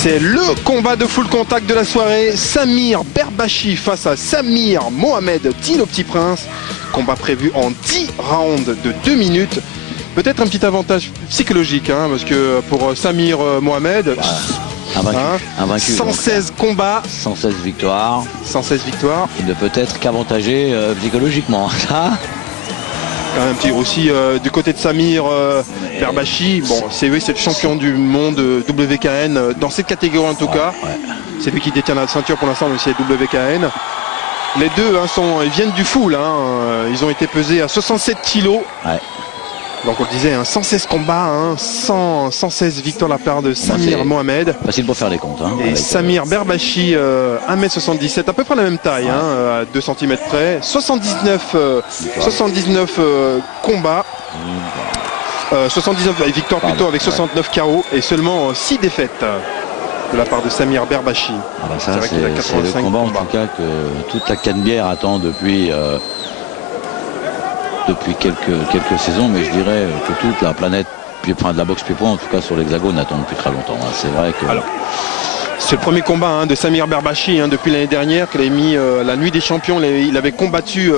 C'est le combat de full contact de la soirée. Samir Berbachi face à Samir Mohamed, dit le Petit Prince. Combat prévu en 10 rounds de 2 minutes. Peut-être un petit avantage psychologique, hein, parce que pour Samir Mohamed, invaincu, 116 combats, 116 victoires. 116 victoires. Il ne peut être qu'avantagé psychologiquement. Un petit aussi du côté de Samir Berbachi. Bon, c'est le champion du monde WKN dans cette catégorie en tout cas. Ouais. C'est lui qui détient la ceinture pour l'instant, même si c'est WKN. Les deux ils viennent du full. Ils ont été pesés à 67 kilos. Ouais. Donc on le disait, 116 combats, 116 victoires de la part de Samir Mohamed. Facile pour faire les comptes. Et Samir Berbachi, 1m77, à peu près la même taille, à 2 cm près. 79 combats. 79 victoires plutôt, avec 69 KO et seulement 6 défaites de la part de Samir Berbachi. C'est le combat en tout cas que toute la Canebière attend depuis quelques saisons, mais je dirais que toute la planète de la boxe pied-point, en tout cas sur l'hexagone, attend depuis très longtemps. C'est vrai que... Alors, c'est le premier combat de Samir Berbachi depuis l'année dernière, qu'il avait mis la nuit des champions. Il avait combattu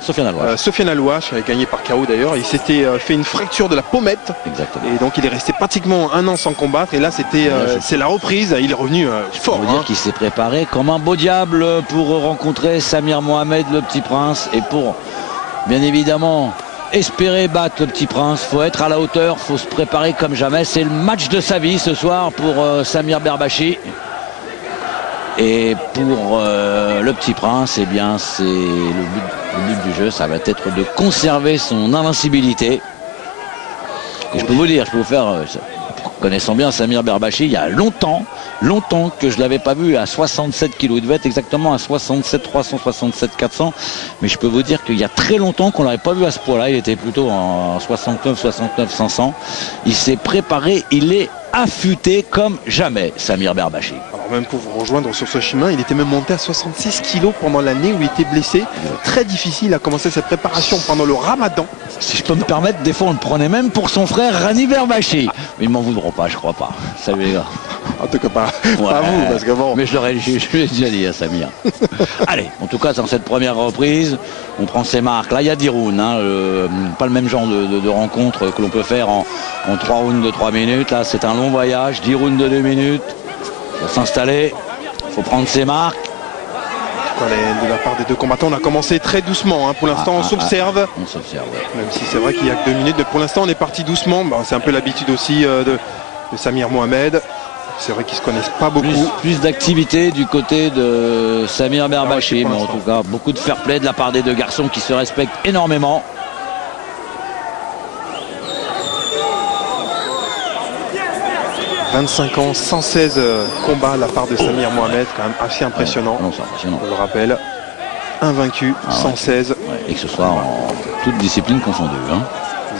Sofiane Alouache, avait gagné par KO d'ailleurs. Il s'était fait une fracture de la pommette. Exactement. Et donc il est resté pratiquement 1 an sans combattre. Et là c'est la reprise. Il est revenu fort. On veut dire qu'il s'est préparé comme un beau diable pour rencontrer Samir Mohamed, le Petit Prince, et pour bien évidemment espérer battre le Petit Prince. Faut être à la hauteur, faut se préparer comme jamais. C'est le match de sa vie ce soir pour Samir Berbachi. Et pour le Petit Prince, eh bien c'est le but du jeu, ça va être de conserver son invincibilité. Et je peux vous faire, connaissant bien Samir Berbachi, il y a longtemps que je ne l'avais pas vu à 67 kg. Il devait être exactement à 67 300, 67 400. Mais je peux vous dire qu'il y a très longtemps qu'on ne l'avait pas vu à ce poids-là. Il était plutôt en 69 500. Il s'est préparé, il est affûté comme jamais, Samir Berbachi. Alors même pour vous rejoindre sur ce chemin, il était même monté à 66 kg pendant l'année où il était blessé. Très difficile à commencer cette préparation pendant le Ramadan. Si je peux me permettre, des fois on le prenait même pour son frère Rani Berbachi. Mais ils m'en voudront pas, je crois pas. Salut les gars. En tout cas pas à vous, parce que bon. Mais je l'ai déjà dit à Samir. Allez, en tout cas dans cette première reprise, on prend ses marques. Là il y a 10 rounds, pas le même genre de rencontre que l'on peut faire en 3 rounds de 3 minutes. Là c'est un long voyage, 10 rounds de 2 minutes. Pour s'installer, il faut prendre ses marques. De la part des deux combattants, on a commencé très doucement. Pour l'instant, on s'observe. On s'observe. Même si c'est vrai qu'il n'y a que 2 minutes. Mais pour l'instant, on est parti doucement. C'est un peu l'habitude aussi de Samir Mohamed. C'est vrai qu'ils ne se connaissent pas beaucoup. Plus d'activité du côté de Samir Berbachi. Mais en tout cas, beaucoup de fair play de la part des deux garçons qui se respectent énormément. « 25 ans, 116 combats de la part de Samir Mohamed, quand même assez impressionnant. Non, c'est impressionnant. Je le rappelle, invaincu, 116. Ouais. Et que ce soit en toute discipline confondue.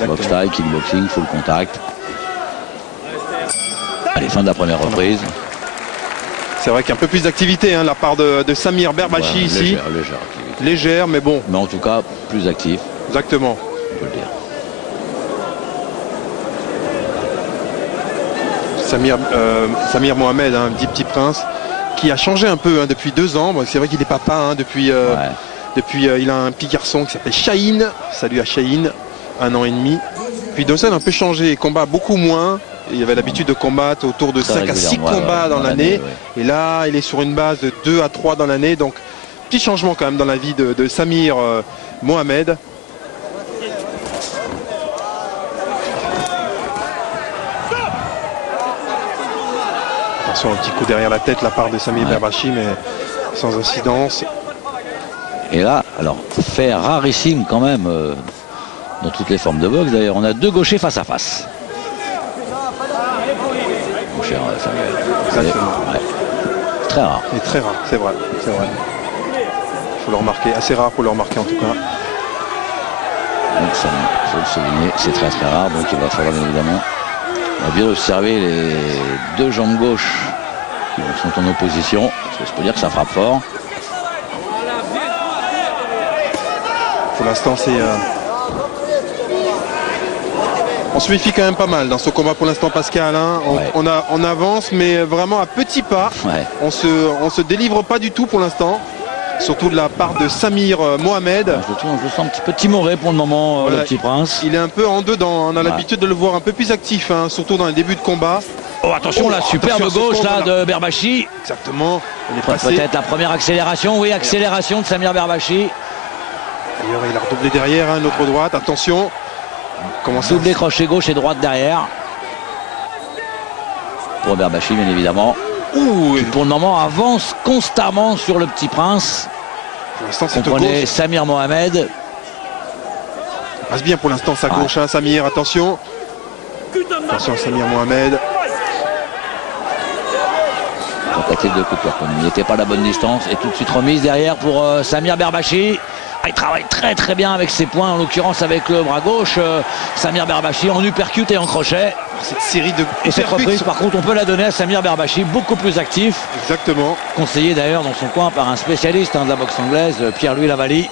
Box style, kickboxing, full contact. Allez, fin de la première reprise. C'est vrai qu'il y a un peu plus d'activité de la part de Samir Berbachi ici. Légère, mais bon. Mais en tout cas, plus actif. Exactement. On peut le dire. Samir Mohamed, dit Petit Prince, qui a changé un peu depuis 2 ans. C'est vrai qu'il est papa depuis il a un petit garçon qui s'appelle Shaheen. Salut à Shaheen, 1 an et demi. Puis Dawson a un peu changé, il combat beaucoup moins. Il avait l'habitude de combattre autour de 5 à 6 combats dans l'année. Et là, il est sur une base de 2 à 3 dans l'année. Donc, petit changement quand même dans la vie de Samir Mohamed. Attention, un petit coup derrière la tête, la part de Samir Berbachi, mais sans incidence. Et là, alors, fait rarissime quand même dans toutes les formes de boxe. D'ailleurs, on a 2 gauchers face à face. Mon cher Samuel. Exactement. Très rare. Et très rare, c'est vrai. Il faut le remarquer, assez rare pour le remarquer en tout cas. Donc ça, il faut le souligner, c'est très rare. Donc il va falloir bien évidemment bien observer les 2 jambes gauches qui sont en opposition. Parce que je peux dire que ça frappe fort. Pour l'instant, c'est On se méfie quand même pas mal dans ce combat pour l'instant, Pascal. Hein. On avance, mais vraiment à petits pas. Ouais. On se délivre pas du tout pour l'instant. Surtout de la part de Samir Mohamed. Je le sens un petit peu timoré pour le moment, voilà, le petit prince. Il est un peu en dedans. On a l'habitude de le voir un peu plus actif, hein, surtout dans les débuts de combat. Oh, attention, la superbe gauche là de Berbachi. Exactement. On est passé. Peut-être la première accélération. Oui, accélération de Samir Berbachi. D'ailleurs, il a redoublé derrière, hein, l'autre droite. Attention. Doublé crochet gauche et droite derrière. Pour Berbachi, bien évidemment. Qui pour le moment avance constamment sur le petit prince. Pour l'instant, c'est comprenez Samir Mohamed. Passe bien pour l'instant sa gauche, hein, Samir, attention. Attention Samir Mohamed. Tentative de coup de pied. Il n'était pas à la bonne distance. Et tout de suite remise derrière pour Samir Berbachi. Il travaille très très bien avec ses points, en l'occurrence avec le bras gauche. Samir Berbachi en uppercut et en crochet. Cette série de... Et cette reprise, par contre, on peut la donner à Samir Berbachi, beaucoup plus actif. Exactement. Conseillé d'ailleurs dans son coin par un spécialiste de la boxe anglaise, Pierre-Louis Lavalli.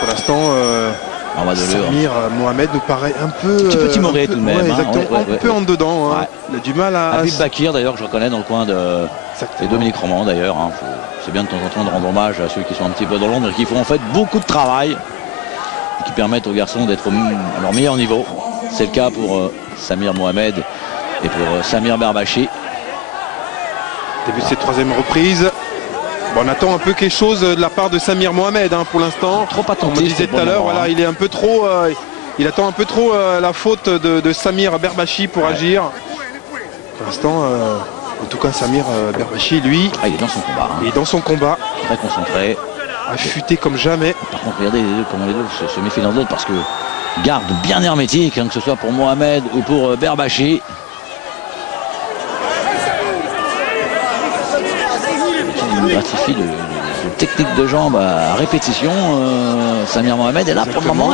Pour l'instant, Samir Mohamed nous paraît un peu timoré tout de même. Un peu en dedans. Hein. Il a du mal à... Habib Bakir d'ailleurs, que je reconnais dans le coin de... Et Dominique Roman d'ailleurs. Hein. C'est bien de temps en temps de rendre hommage à ceux qui sont un petit peu dans l'ombre et qui font en fait beaucoup de travail et qui permettent aux garçons d'être à leur meilleur niveau. C'est le cas pour Samir Mohamed et pour Samir Berbachi. Début de cette troisième reprise. Bon, on attend un peu quelque chose de la part de Samir Mohamed, hein, pour l'instant. Trop attentif. Comme on disait tout à l'heure, voilà, il est un peu trop. Il attend un peu trop la faute de Samir Berbachi pour agir. Pour l'instant, en tout cas, Samir Berbachi, lui, il est dans son combat. Hein. Il est dans son combat. Très concentré. Affûté comme jamais. Par contre, regardez les deux, comment les deux se méfient dans l'autre parce que garde bien hermétique, hein, que ce soit pour Mohamed ou pour Berbachi. Il gratifie de technique de jambes à répétition, Samir Mohamed. Et là, pour le moment,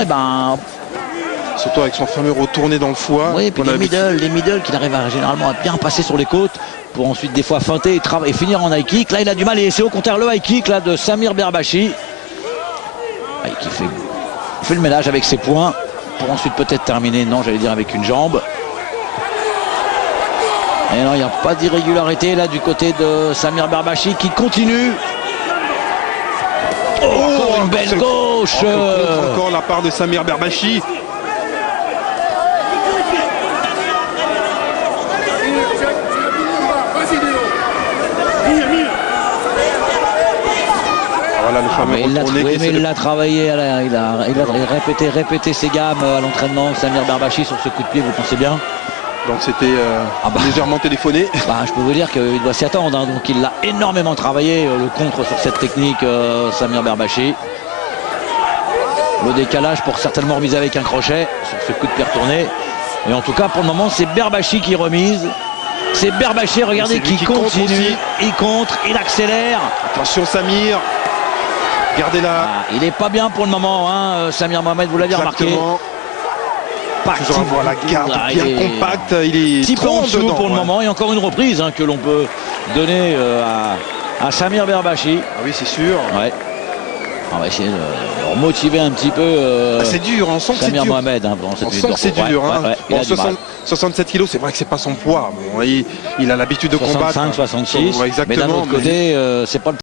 surtout avec son fameux retourné dans le foie. Oui, et puis les middle qu'il arrive généralement à bien passer sur les côtes pour ensuite des fois feinter et finir en high kick. Là, il a du mal et c'est au contraire le high kick là, de Samir Berbachi qui fait le ménage avec ses poings pour ensuite peut-être terminer, non, j'allais dire avec une jambe. Et non, il n'y a pas d'irrégularité là du côté de Samir Berbachi qui continue. Encore une belle gauche. Encore la part de Samir Berbachi. Voilà le fameux mais il l'a travaillé, il a répété ses gammes à l'entraînement. Samir Berbachi sur ce coup de pied, vous pensez bien? Donc c'était légèrement téléphoné. Je peux vous dire qu'il doit s'y attendre, hein. Donc il l'a énormément travaillé, le contre sur cette technique, Samir Berbachi. Le décalage pour certainement remiser avec un crochet sur ce coup de pied retourné. Et en tout cas pour le moment c'est Berbachi qui remise. C'est Berbachi, regardez, qui continue, il contre, il accélère. Attention Samir, gardez-la. Il n'est pas bien pour le moment, hein, Samir Mohamed, vous l'avez remarqué. Toujours avoir la garde bien compacte, il est petit peu en dessous dedans, pour le moment. Et encore une reprise que l'on peut donner à Samir Berbachi. Ah oui, c'est sûr. Ouais. On va essayer de remotiver un petit peu c'est dur, on sent que c'est dur. Mohamed, hein, on sent que c'est dur. Hein. Bon, 67 kilos, c'est vrai que c'est pas son poids. Bon, il a l'habitude de combattre. 65, 66. Exactement, mais d'un autre côté, c'est pas le